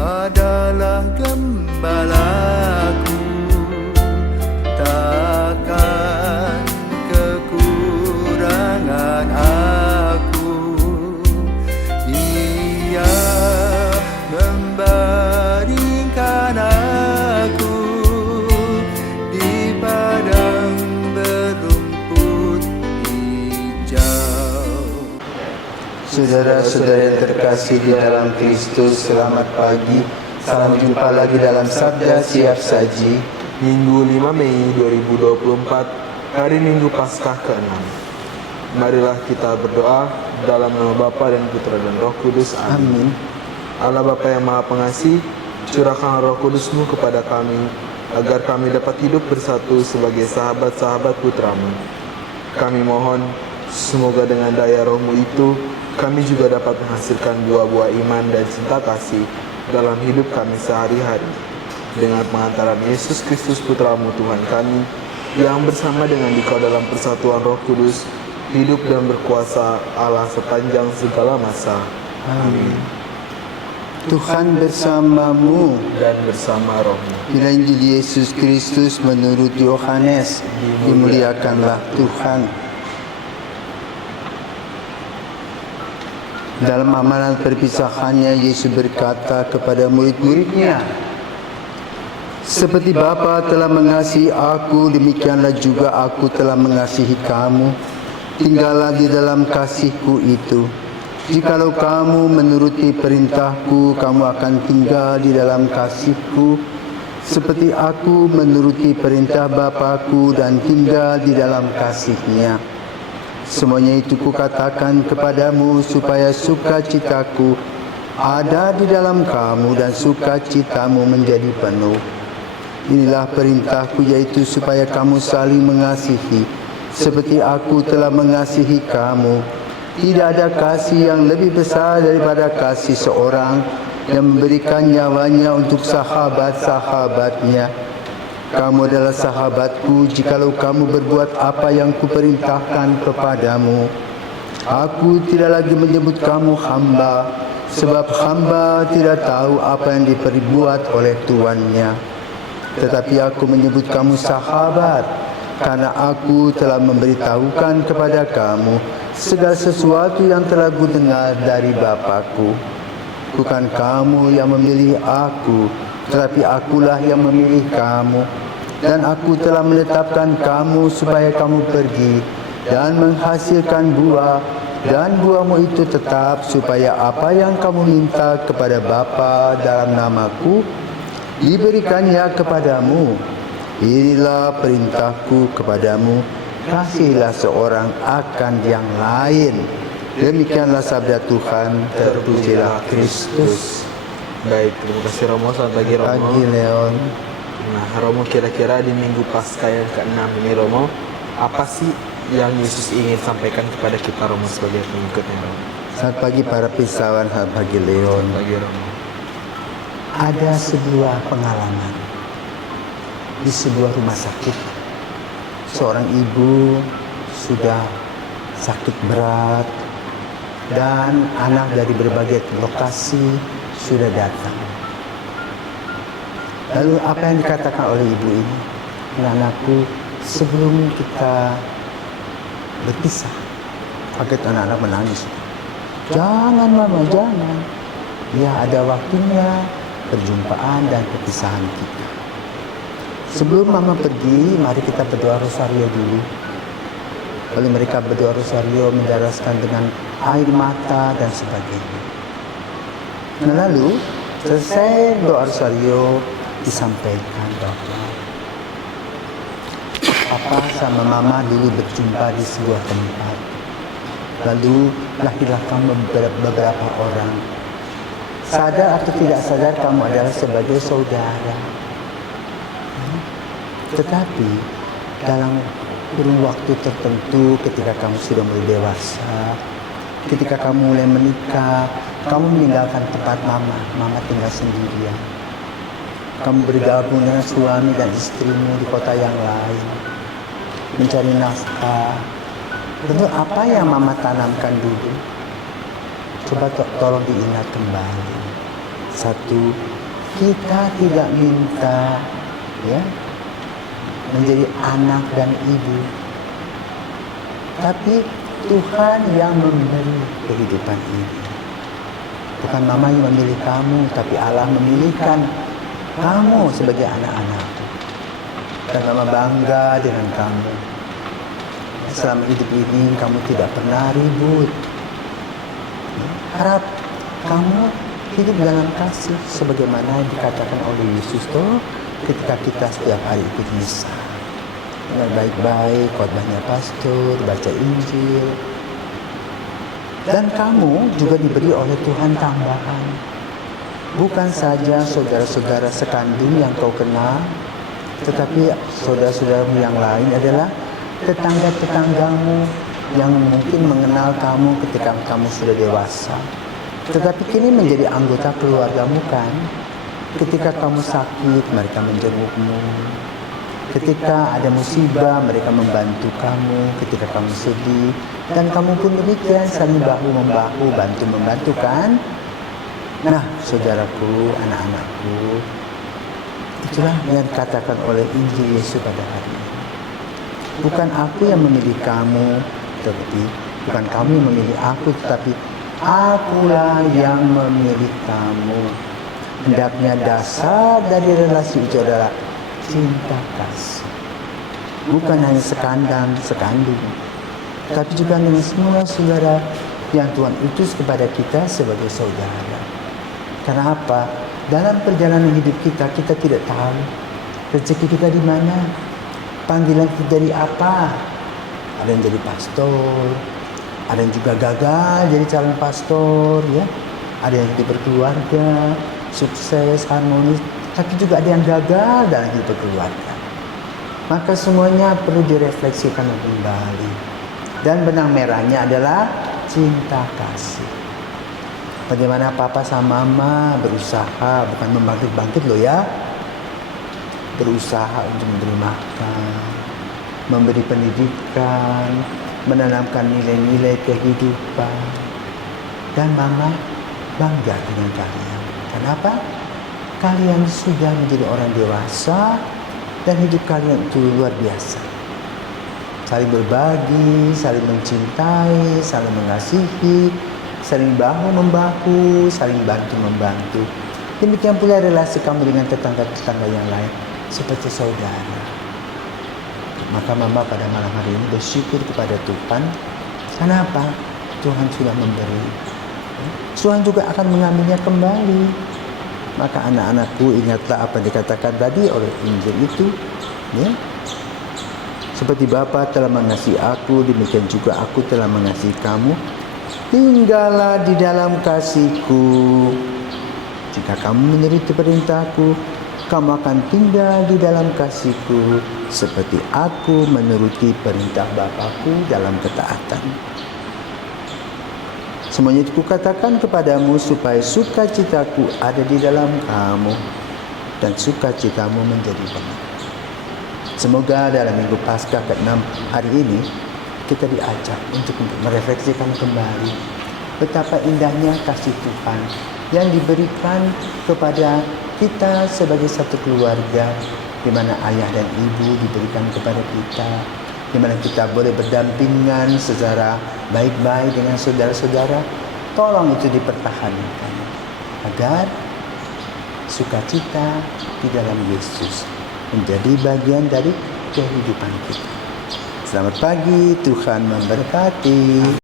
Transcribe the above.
adalah gembalaku, takkan kekurangan aku. Ia membaringkan aku di padang berumput hijau. Saudara-saudara yang terkasih di dalam Kristus, selamat pagi. Salam jumpa lagi dalam Sabda Siap Saji. Minggu 5 Mei 2024, hari Minggu Paskah ke-6. Marilah kita berdoa dalam nama Bapa dan Putra dan Roh Kudus. Amin. Allah Bapa yang Maha Pengasih, curahkan Roh Kudus-Mu kepada kami, agar kami dapat hidup bersatu sebagai sahabat-sahabat Putra-Mu. Kami mohon, semoga dengan daya Roh-Mu itu, kami juga dapat menghasilkan buah-buah iman dan cinta kasih dalam hidup kami sehari-hari. Dengan pengantaran Yesus Kristus Putra-Mu Tuhan kami, yang bersama dengan Dikau dalam persatuan Roh Kudus, hidup dan berkuasa Allah sepanjang segala masa. Amin. Tuhan bersamamu Dan bersama Roh-Mu. Inilah Injil Yesus Kristus menurut Yohanes. Dimuliakanlah Tuhan. Dalam amalan perpisahannya, Yesus berkata kepada murid-muridnya, "Seperti Bapa telah mengasihi aku, demikianlah juga aku telah mengasihi kamu. Tinggallah di dalam kasihku itu. Jikalau kamu menuruti perintahku, kamu akan tinggal di dalam kasihku, seperti aku menuruti perintah Bapa-Ku dan tinggal di dalam kasihnya. Semuanya itu kukatakan kepadamu supaya sukacitaku ada di dalam kamu dan sukacitamu menjadi penuh. Inilah perintahku, yaitu supaya kamu saling mengasihi, seperti aku telah mengasihi kamu. Tidak ada kasih yang lebih besar daripada kasih seorang yang memberikan nyawanya untuk sahabat-sahabatnya. Kamu adalah sahabatku jikalau kamu berbuat apa yang kuperintahkan kepadamu. Aku tidak lagi menyebut kamu hamba, sebab hamba tidak tahu apa yang diperbuat oleh tuannya. Tetapi aku menyebut kamu sahabat, karena aku telah memberitahukan kepada kamu segala sesuatu yang telah kudengar dari Bapa-Ku. Bukan kamu yang memilih aku, tetapi akulah yang memilih kamu. Dan aku telah menetapkan kamu supaya kamu pergi dan menghasilkan buah, dan buahmu itu tetap, supaya apa yang kamu minta kepada Bapa dalam namaku, diberikannya kepadamu. Inilah perintahku kepadamu, kasihilah seorang akan yang lain." Demikianlah sabda Tuhan. Terpujilah Kristus. Baik, terima kasih Romo. Selamat pagi Romo. Pagi Leon. Nah Romo, kira-kira di Minggu Paskah yang ke-6 ini Romo, apa sih yang Yesus ingin sampaikan kepada kita Romo sebagai pengikutnya Romo? Selamat pagi para pisawan, selamat pagi Leon. Selamat pagi Romo. Ada sebuah pengalaman di sebuah rumah sakit. Seorang ibu sudah sakit berat dan anak dari berbagai lokasi sudah datang. Lalu apa yang dikatakan oleh ibu ini? "Anak-anakku, sebelum kita berpisah," kaget anak-anak menangis. "Jangan mama, jangan. Ya, ada waktunya perjumpaan dan perpisahan kita. Sebelum mama pergi, mari kita berdoa rosario dulu." Lalu mereka berdoa rosario, mendaraskan dengan air mata dan sebagainya. Nah, lalu selesai doa rosario, disampaikan bahwa papa sama mama dulu berjumpa di sebuah tempat. Lalu lahirlah kamu beberapa orang. Sadar atau tidak sadar, kamu adalah sebagai saudara. Tetapi dalam kurun waktu tertentu, ketika kamu sudah mulai dewasa, ketika kamu mulai menikah, kamu meninggalkan tempat mama tinggal sendirian. Kamu bergabung dengan suami dan istrimu di kota yang lain, mencari nafkah. Lalu apa yang mama tanamkan dulu? Coba tolong diingat kembali. 1, kita tidak minta ya menjadi anak dan ibu, tapi Tuhan yang memberi kehidupan ini. Bukan mama yang memilih kamu, tapi Allah memilihkan kamu sebagai anak-anak. Dan mama bangga dengan kamu. Selama hidup ini kamu tidak pernah ribut. Harap kamu hidup dalam kasih sebagaimana dikatakan oleh Yesus tuh ketika kita setiap hari ikut misa. Dengan baik-baik, khotbahnya pastor, baca Injil. Dan kamu juga diberi oleh Tuhan tambahan. Bukan saja saudara-saudara sekandung yang kau kenal, tetapi saudara-saudaramu yang lain adalah tetangga-tetanggamu yang mungkin mengenal kamu ketika kamu sudah dewasa. Tetapi kini menjadi anggota keluargamu kan. Ketika kamu sakit, mereka menjengukmu. Ketika ada musibah, mereka membantu kamu. Ketika kamu sedih, dan kamu pun demikian, saling bahu-membahu, bantu-membantu kan? Nah, saudaraku, anak-anakku, itulah yang dikatakan oleh Injil Yesus pada hari ini. Bukan aku yang memilih kamu, tetapi bukan kamu yang memilih aku, tetapi akulah yang memilih kamu. Hendaknya dasar dari relasi itu adalah cinta kasih. Bukan hanya sekandung, tapi juga dengan semua saudara yang Tuhan utus kepada kita sebagai saudara. Karena apa? Dalam perjalanan hidup kita tidak tahu rezeki kita di mana, panggilan kita dari apa. Ada yang jadi pastor, ada yang juga gagal jadi calon pastor, ya. Ada yang jadi berkeluarga, sukses, harmonis, tapi juga ada yang gagal dalam hidup berkeluarga. Maka semuanya perlu direfleksikan kembali. Dan benang merahnya adalah cinta kasih. Bagaimana papa sama mama berusaha, bukan membangkit-bangkit loh ya. Berusaha untuk memberi makan, memberi pendidikan, menanamkan nilai-nilai kehidupan. Dan mama bangga dengan kalian. Kenapa? Kalian sudah menjadi orang dewasa dan hidup kalian itu luar biasa. Saling berbagi, saling mencintai, saling mengasihi, saling bahu-membahu, saling bantu-membantu. Demikian pula relasi kamu dengan tetangga-tetangga yang lain seperti saudara. Maka mama pada malam hari ini bersyukur kepada Tuhan. Kenapa? Tuhan sudah memberi. Tuhan juga akan mengambilnya kembali. Maka anak-anakku, ingatlah apa yang dikatakan tadi oleh Injil itu, ya. Seperti Bapa telah mengasihi aku, demikian juga aku telah mengasihi kamu. Tinggallah di dalam kasihku. Jika kamu menuruti perintahku, kamu akan tinggal di dalam kasihku, seperti aku menuruti perintah Bapakku dalam ketaatan. Semuanya itu kukatakan kepadamu supaya sukacitaku ada di dalam kamu dan sukacitamu menjadi benar. Semoga dalam Minggu Paskah ke-6 hari ini kita diajak untuk merefleksikan kembali betapa indahnya kasih Tuhan yang diberikan kepada kita sebagai satu keluarga, di mana ayah dan ibu diberikan kepada kita, di mana kita boleh berdampingan secara baik-baik dengan saudara-saudara. Tolong itu dipertahankan agar sukacita di dalam Yesus menjadi bagian dari kehidupan kita. Selamat pagi, Tuhan memberkati.